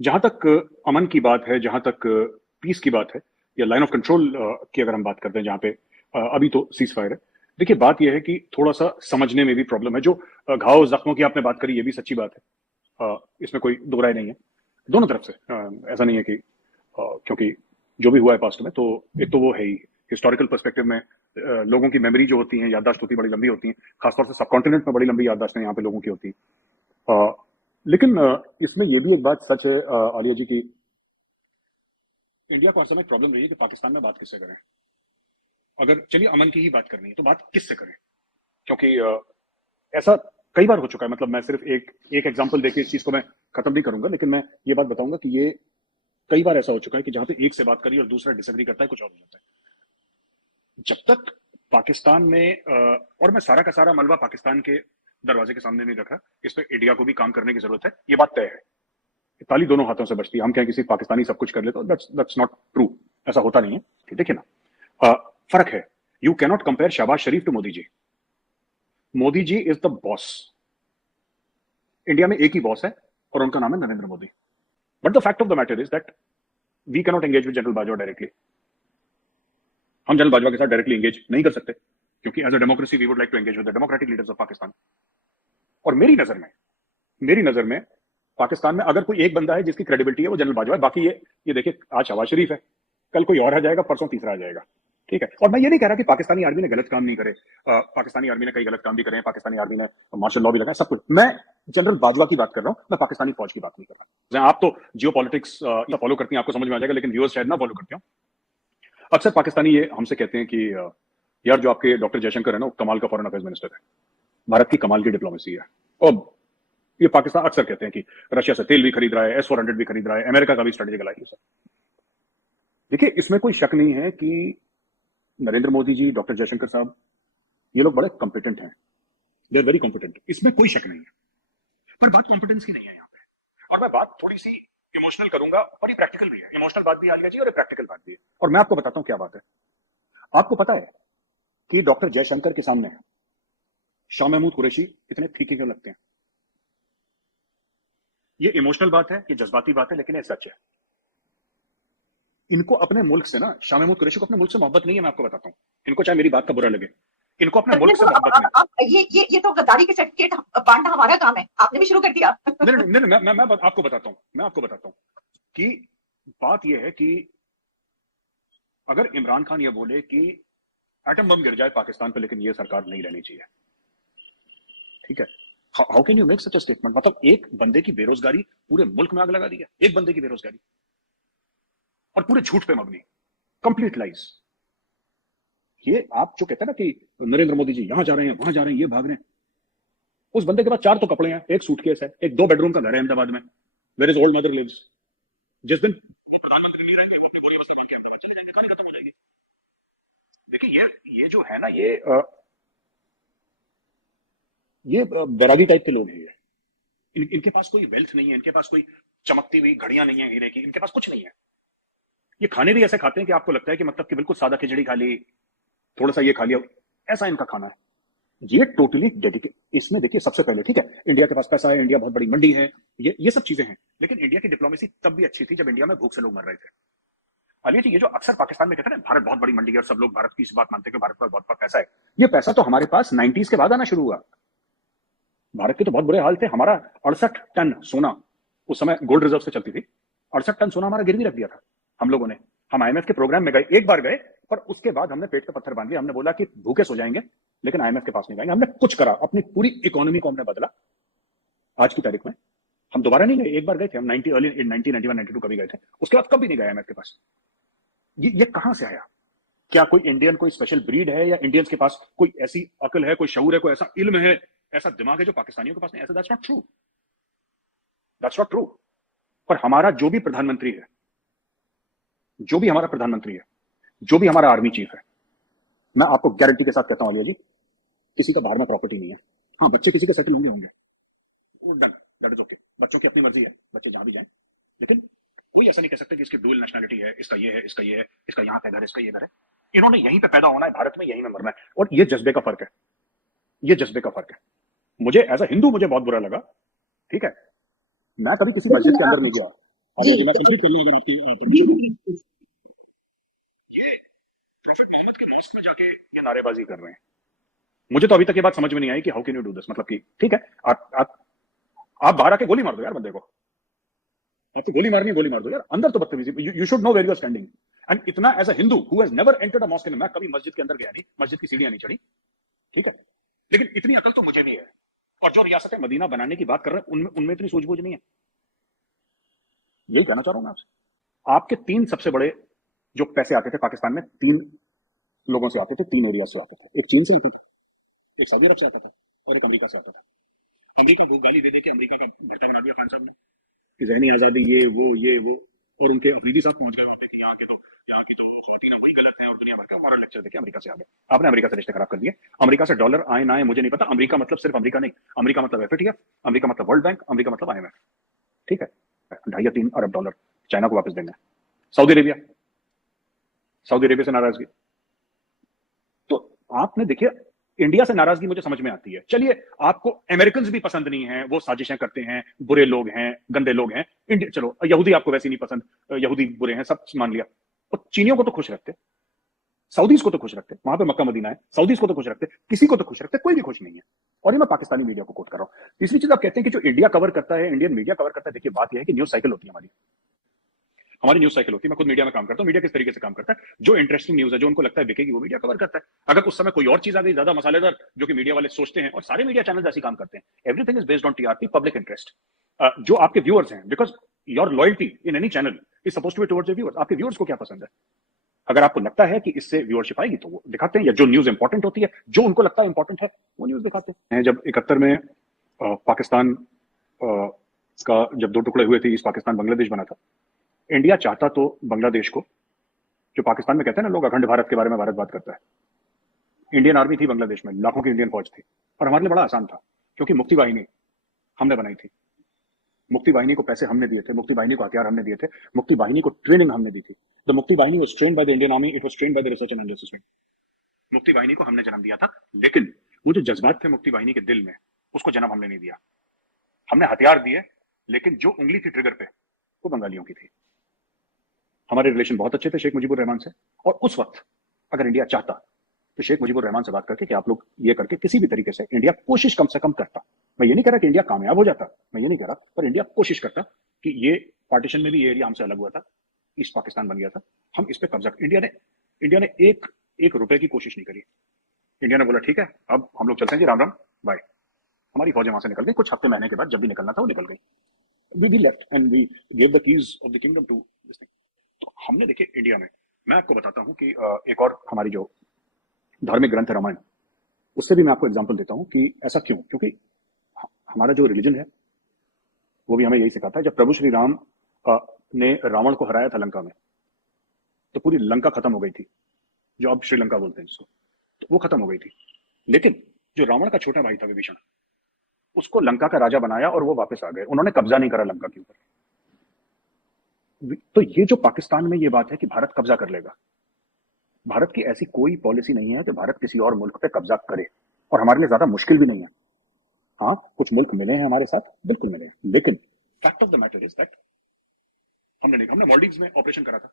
जहां तक अमन की बात है, जहां तक पीस की बात है, या लाइन ऑफ कंट्रोल की अगर हम बात करते हैं, जहां पे अभी तो सीज फायर है। देखिए, बात यह है कि थोड़ा सा समझने में भी प्रॉब्लम है। जो घाव जख्मों की आपने बात करी, ये भी सच्ची बात है। इसमें कोई दो राय नहीं है दोनों तरफ से। ऐसा नहीं है कि क्योंकि जो भी हुआ है पास्ट में, तो एक तो वो है ही हिस्टोरिकल पर्सपेक्टिव में। लोगों की मेमोरी जो होती है, याददाश्त होती है, बड़ी लंबी होती है। खासतौर से सब कॉन्टिनेंट में बड़ी लंबी याददाश्तें यहाँ पे लोगों की होती है। लेकिन इसमें यह भी एक बात सच है, आलिया जी, की इंडिया को हर समय प्रॉब्लम रही है कि पाकिस्तान में बात किससे करें। अगर चलिए अमन की ही बात करनी है तो बात किससे करें, क्योंकि ऐसा कई बार हो चुका है। मतलब मैं सिर्फ एक एक एग्जांपल देके इस चीज को मैं खत्म नहीं करूंगा, लेकिन मैं ये बात बताऊंगा कि ये कई बार ऐसा हो चुका है कि जहां पे एक से बात करी और दूसरा डिसएग्री करता है, कुछ और हो जाता है। जब तक पाकिस्तान में और मैं सारा का सारा मलबा पाकिस्तान के दरवाजे के सामने नहीं रखा, इस पे इंडिया को भी काम करने की जरूरत है, ये बात तय है। ताली दोनों हाथों से बचती है। हम कहें किसी पाकिस्तानी सब कुछ कर ले, तो दैट्स नॉट ट्रू। ऐसा होता नहीं है। देखिए ना, फर्क है। You cannot compare Shehbaz Sharif to Modi ji. Modi ji is the boss. India में एक ही बॉस है और उनका नाम है Narendra Modi. But the fact of the matter is that we cannot engage with general Bajwa directly. हम जनरल बाजवा के साथ डायरेक्टली एंगेज नहीं कर सकते, क्योंकि as a democracy we would like to engage with the democratic leaders of Pakistan. और मेरी नजर में पाकिस्तान में अगर कोई एक बंदा है जिसकी क्रेडिबिलिटी है, वो जनरल बाजवा है। बाकी ये देखिए, आज शहबाज शरीफ है, कल कोई और आ जाएगा, परसों तीसरा आ जाएगा। ठीक है। और मैं ये नहीं कह रहा कि पाकिस्तानी आर्मी ने गलत काम नहीं करे। पाकिस्तानी आर्मी ने कई गलत काम भी करे हैं, पाकिस्तानी आर्मी ने मार्शल लॉ भी लगाया, सब कुछ। मैं जनरल बाजवा की बात कर रहा हूं, मैं पाकिस्तानी फौज की बात नहीं कर रहा। आप तो जियो पॉलिटिक्स फॉलो करती हैं, आपको समझ में आ जाएगा, लेकिन व्यूअर्स शायद ना फॉलो करते हो। अक्सर पाकिस्तानी ये हमसे कहते हैं कि यार, जो आपके डॉक्टर जयशंकर है ना, वो कमाल का फॉरेन अफेयर्स मिनिस्टर है, भारत की कमाल की डिप्लोमेसी है। और ये पाकिस्तान अक्सर कहते हैं कि रशिया से तेल भी खरीद रहा है, S-400 भी खरीद रहा है, अमेरिका का भी स्ट्रेटेजिक अलायंस है। देखिए, इसमें कोई शक नहीं है कि नरेंद्र मोदी जी, डॉक्टर जयशंकर साहब, ये लोग बड़े कॉम्पिटेंट हैं। दे आर वेरी कॉम्पिटेंट, इसमें कोई शक नहीं है। पर बात कॉम्पिटेंस की नहीं है यहाँ पे। और मैं बात थोड़ी सी इमोशनल करूंगा, और ये प्रैक्टिकल भी है। इमोशनल बात भी आलिया जी, और ये प्रैक्टिकल बात भी है। और मैं आपको बताता हूं क्या बात है। आपको पता है कि डॉक्टर जयशंकर के सामने शाह महमूद कुरैशी इतने फीके क्यों लगते हैं? ये इमोशनल बात है, ये जज्बाती बात है, लेकिन ये सच है। इनको अपने मुल्क से ना, शाह महमूद कुरैशी को अपने मुल्क से मोहब्बत नहीं है। मैं आपको बताता हूं, इनको चाहे मेरी बात का बुरा लगे, इनको अपने मुल्क से मोहब्बत नहीं। अब ये तो गद्दारी के सर्टिफिकेट बांटना हमारा काम है, आपने भी शुरू कर दिया। नहीं नहीं नहीं, मैं आपको बताता हूं कि बात यह है कि अगर इमरान खान ये बोले कि एटम बम गिर जाए पाकिस्तान पे, लेकिन ये सरकार नहीं रहनी चाहिए, ठीक है। How can you make such a statement? मतलब एक बंदे की बेरोजगारी पूरे मुल्क में आग लगा दी है, एक बंदे की बेरोजगारी, और पूरे झूठ पे मबनी, कंप्लीट लाइज। ये आप जो कहते हैं ना कि नरेंद्र मोदी जी यहां जा रहे हैं, वहां जा रहे हैं, ये भाग रहे हैं, उस बंदे के पास 4 तो कपड़े हैं, एक सूटकेस है, एक 2 बेडरूम का घर है अहमदाबाद में, where is old mother lives. जिस दिन प्रधानमंत्री नहीं रहेंगे, अपनी पूरी अवस्था करके अहमदाबाद चले जाएंगे, कहानी खत्म हो जाएगी। देखिए, ये जो है ना, ये बैरागी टाइप के लोग हैं। इनके पास कोई वेल्थ नहीं है, इनके पास कोई चमकती हुई घड़ियां नहीं है हीरे की, इनके पास कुछ नहीं है। ये खाने भी ऐसे खाते हैं कि आपको लगता है कि मतलब कि बिल्कुल सादा खिचड़ी खा ली, थोड़ा सा ये खा लिया, ऐसा इनका खाना है। ये टोटली डेडिकेट। इसमें देखिए, सबसे पहले ठीक है, इंडिया के पास पैसा है, इंडिया बहुत बड़ी मंडी है, ये सब चीजें हैं, लेकिन इंडिया की डिप्लोमेसी तब भी अच्छी थी जब इंडिया में भूख से लोग मर रहे थे। अलिया जी, ये जो अक्सर पाकिस्तान में कहते हैं ना, भारत बहुत बड़ी मंडी है और सब लोग भारत की इस बात मानते हैं कि भारत पर बहुत पैसा है, ये पैसा तो हमारे पास 90s के बाद आना शुरू हुआ। भारत के तो बहुत बुरे हाल थे। हमारा 68 टन सोना, उस समय गोल्ड रिजर्व से चलती थी, 68 टन सोना हमारा गिरवी रख दिया था हम लोगों ने। हम IMF के प्रोग्राम में गए, एक बार गए, पर उसके बाद हमने पेट पे पत्थर बांध लिया। हमने बोला कि भूखे सो जाएंगे, लेकिन IMF के पास नहीं जाएंगे। हमने कुछ करा, अपनी पूरी इकोनॉमी को हमने बदला। आज की तारीख में हम दोबारा नहीं गए, एक बार गए थे हम, 90 अर्ली 1991 92 कभी गए थे, उसके बाद कभी नहीं गए IMF के पास। ये कहां से आया? क्या कोई इंडियन कोई स्पेशल ब्रीड है, या इंडियंस के पास कोई ऐसी अकल है, कोई शऊर है, कोई ऐसा इल्म है, ऐसा दिमाग है जो पाकिस्तानियों के पास नहीं? ऐसा that's not true, that's not true. पर हमारा जो भी प्रधानमंत्री है, जो भी हमारा प्रधानमंत्री है, जो भी हमारा आर्मी चीफ है, मैं आपको गारंटी के साथ कहता हूं आलिया जी, किसी का बाहर में प्रॉपर्टी नहीं है। हाँ, बच्चे किसी के सेटल होंगे, दैट इज ओके, बच्चों की अपनी मर्जी है, बच्चे जहां भी जाएं, लेकिन कोई ऐसा नहीं कह सकते कि इसकी डुअल नेशनलिटी है, इसका ये है, इसका ये है, इसका यहाँ का घर, इसका ये घर है। इन्होंने यहीं पे पैदा होना है, भारत में यहीं में मरना है। और ये जज्बे का फर्क है, ये जज्बे का फर्क है। मुझे एज अ हिंदू मुझे बहुत बुरा लगा, ठीक है। मैं कभी किसी मस्जिद के अंदर नहीं गया, जी मैं कंप्लीट कर लूं अगर आपकी permission। ये प्रॉफिट मोहम्मद के मॉस्क में जाके ये नारेबाजी कर रहे हैं। मुझे तो अभी तक ये बात समझ में नहीं आई कि how can you do this, मतलब कि ठीक है, आप बाहर आके गोली मार दो यार बंदे को, आपको गोली मारनी है गोली मार दो यार, अंदर तो बदतमीजी, you should know where you are standing. And इतना as a Hindu who has never entered a mosque in, मैं कभी मस्जिद के अंदर गया नहीं, मस्जिद की सीढ़ियां नहीं चढ़ी, ठीक है, लेकिन इतनी अकल तो मुझे भी है। और जो रियासत मदीना बनाने की बात कर रहे हैं उनमें उनमें इतनी सूझबूझ नहीं है। यही कहना चाह रहा हूं मैं आपसे। आपके 3 सबसे बड़े जो पैसे आते थे पाकिस्तान में, 3 लोगों से आते थे, 3 एरिया से आते थे। एक चीन से आता था, एक सऊदी अरब से आता था, और एक अमेरिका से आता था। अमेरिका को गाली दे दी कि अमेरिका का भरता बना दिया खान साहब ने कि ज़हनी आज़ादी ये वो, और उनके अफरीदी साहब पहुंच गए वहां पे कि यहाँ की तो ख़वातीन वही गलत है, और दुनिया भर का हमारा लेक्चर देके अमेरिका से आ गए। आपने अमेरिका से रिश्ते खराब कर दिए। अमेरिका से डॉलर आए ना आए मुझे नहीं पता, अमेरिका मतलब सिर्फ अमेरिका नहीं, अमेरिका मतलब एफएटीएफ, अमेरिका मतलब वर्ल्ड बैंक, अमेरिका मतलब IMF, ठीक है। 2.5 या 3 अरब डॉलर चाइना को वापस देंगे। सऊदी अरेबिया से नाराजगी। तो आपने देखिए, इंडिया से नाराजगी मुझे समझ में आती है, चलिए आपको अमेरिकन भी पसंद नहीं है, वो साजिशें करते हैं, बुरे लोग हैं, गंदे लोग हैं, इंडिया चलो यहूदी आपको वैसे नहीं पसंद, यहूदी बुरे हैं, सब मान लिया। और चीनियों को तो खुश रखते, सऊदीज को तो खुश रखते, वहां पे मक्का मदीना है, सऊदीज को तो खुश रखते, किसी को तो खुश रखते, कोई भी खुश नहीं है। और ये मैं पाकिस्तानी मीडिया को कोट कर रहा हूं। तीसरी चीज आप कहते हैं कि जो इंडिया कवर करता है, इंडियन मीडिया कवर करता है, देखिए बात यह है कि न्यूज साइकिल होती है हमारी न्यूज साइकिल होती है। मैं खुद मीडिया में काम करता हूं, मीडिया किस तरीके से काम करता है, जो इंटरेस्टिंग न्यूज है, जो उनको लगता है बिकेगी, वो मीडिया कवर करता है। अगर उस समय कोई और चीज आ गई ज्यादा मसालेदार, जो कि मीडिया वाले सोचते हैं, और सारे मीडिया चैनल ऐसे काम करते हैं, everything is based on TRP, public interest. जो आपके व्यूअर्स हैं, because your loyalty in any channel is supposed to be towards your viewers. आपके व्यूअर्स को क्या पसंद है, अगर आपको लगता है कि इससे व्यूअरशिप आएगी तो वो दिखाते हैं, या जो न्यूज इंपॉर्टेंट होती है, जो उनको लगता है इंपॉर्टेंट है, वो न्यूज दिखाते हैं। जब 71 में पाकिस्तान का जब 2 टुकड़े हुए थे, ईस्ट पाकिस्तान बांग्लादेश बना था, इंडिया चाहता तो बांग्लादेश को, जो पाकिस्तान में कहते हैं ना लोग अखंड भारत के बारे में भारत बात करता है, इंडियन आर्मी थी बांग्लादेश में, लाखों की इंडियन फौज थी, और हमारे लिए बड़ा आसान था क्योंकि मुक्ति वाहिनी हमने बनाई थी, मुक्ति वाहिनी को पैसे हमने दिए थे, मुक्ति वाहिनी को हथियार हमने दिए थे, मुक्ति वाहिनी को ट्रेनिंग हमने दी थी। The Mukti Vahini was trained by the Indian army, it was trained by the research and analysis wing. Mukti Vahini को हमने जन्म दिया था, लेकिन वो जो जज्बात थे मुक्ति वाहिनी के दिल में, उसको जन्म हमने नहीं दिया। हमने हथियार दिए, लेकिन जो उंगली थी ट्रिगर पे, वो बंगालियों की थी। हमारे रिलेशन बहुत अच्छे थे शेख मुजीबुर रहमान से, और उस वक्त अगर इंडिया चाहता तो शेख मुजीबुर रहमान से बात करके कि आप लोग ये करके किसी भी तरीके से इंडिया कोशिश कम से कम करता। मैं ये नहीं कह रहा कि इंडिया कामयाब हो जाता, मैं ये नहीं कह रहा, पर इंडिया कोशिश करता कि ये पार्टीशन में भी ये एरिया हमसे अलग हुआ था, ईस्ट पाकिस्तान बन गया था, हम इस पे कब्जा। इंडिया ने एक रुपए की कोशिश नहीं करी। इंडिया ने बोला ठीक है, अब हम लोग चलते हैं जी, राम राम बाय। हमारी फौजें वहां से निकल गई, कुछ हफ्ते महीने के बाद जब भी निकलना था वो निकल गई। We left and we gave the keys of the kingdom to this thing. तो हमने देखिए इंडिया में, मैं आपको बताता हूं कि एक और हमारी जो धार्मिक ग्रंथ है रामायण, उससे भी मैं आपको एग्जांपल देता हूं कि ऐसा क्यों, क्योंकि हमारा जो रिलीजन है वो भी हमें यही सिखाता है। जब प्रभु श्री राम ने रावण को हराया था लंका में, तो पूरी लंका खत्म हो गई थी, जो अब श्रीलंका बोलते हैं जिसको, तो वो खत्म हो गई थी। लेकिन जो रावण का छोटा भाई था विभीषण, उसको लंका का राजा बनाया और वो वापस आ गए, उन्होंने कब्जा नहीं करा लंका के ऊपर। तो ये जो पाकिस्तान में ये बात है कि भारत कब्जा कर लेगा, भारत की ऐसी कोई पॉलिसी नहीं है कि भारत किसी और मुल्क पे कब्जा करे, और हमारे लिए ज्यादा मुश्किल भी नहीं है। हाँ, कुछ मुल्क मिले हैं हमारे साथ, बिल्कुल मिले हैं, लेकिन fact of the matter is that हमने मालदीव्स में ऑपरेशन करा था,